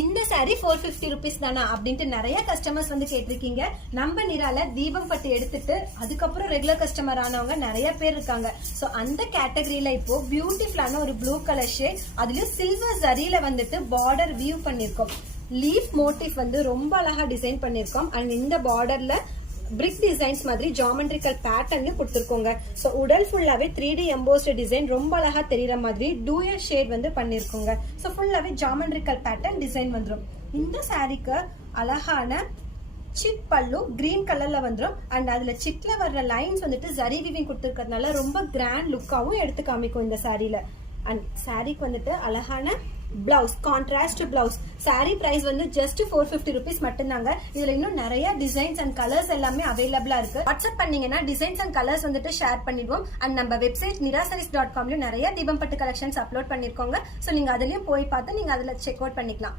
இந்த sorry 450 rupees தானா அப்படின்ட்டு நிறைய கஸ்டமர்ஸ் வந்து கேட்டிருக்கீங்க. நம்ம நிரால தீபம் பட்டு எடுத்துட்டு அதுக்கப்புறம் ரெகுலர் கஸ்டமர் ஆனவங்க நிறைய பேர் இருக்காங்க. சோ அந்த கேட்டகரியில இப்போ பியூட்டிஃபுல்லான ஒரு ப்ளூ கலர் ஷேட், அதுலயும் சில்வர் ஜரியில வந்துட்டு பார்டர் வியூ பண்ணிருக்கோம். லீஃப் மோட்டிவ் வந்து ரொம்ப அழகா டிசைன் பண்ணிருக்கோம். அண்ட் இந்த பார்டர்ல பிரிக் டிசைன்ஸ் மாதிரி ஜாமெட்ரிக்கல் பேட்டர்ன் கொடுத்துருக்கோங்க. ஸோ உடல் ஃபுல்லாவே 3D எம்போஸ்ட் டிசைன் ரொம்ப அழகா தெரியற மாதிரி டூயர் ஷேட் வந்து பண்ணிருக்கோங்க. ஸோ ஃபுல்லாவே ஜாமெட்ரிக்கல் பேட்டர்ன் டிசைன் வந்துடும். இந்த சாரீக்கு அழகான சிட் பல்லு கிரீன் கலர்ல வந்துடும். அண்ட் அதுல சிட்ல வர்ற லைன்ஸ் வந்துட்டு ஜரி வீவிங் கொடுத்துருக்கிறதுனால ரொம்ப கிராண்ட் லுக்காவும் எடுத்து காமிக்கும் இந்த சாரீல. அண்ட் சாரீக்கு வந்துட்டு அழகான blouse, contrast blouse. Sari price வந்து ஜஸ்ட் 450 rupees மட்டும்தாங்க. இதுல இன்னும் நிறைய டிசைன்ஸ் அண்ட் கலர்ஸ் எல்லாமே அவைலபிளா இருக்கு. வாட்ஸ்அப் பண்ணீங்கன்னா டிசைன்ஸ் அண்ட் கலர்ஸ் வந்துட்டு ஷேர் பண்ணிடுவோம். அண்ட் நம்ம வெப்சைட் nirasarees.com நிறைய தீபம் பட்டு கலெக்ஷன்ஸ் அப்லோட் பண்ணிருக்கோங்க. சோ நீங்க அதுலயும் போய் பார்த்து நீங்க அதுல செக் அவுட் பண்ணிக்கலாம்.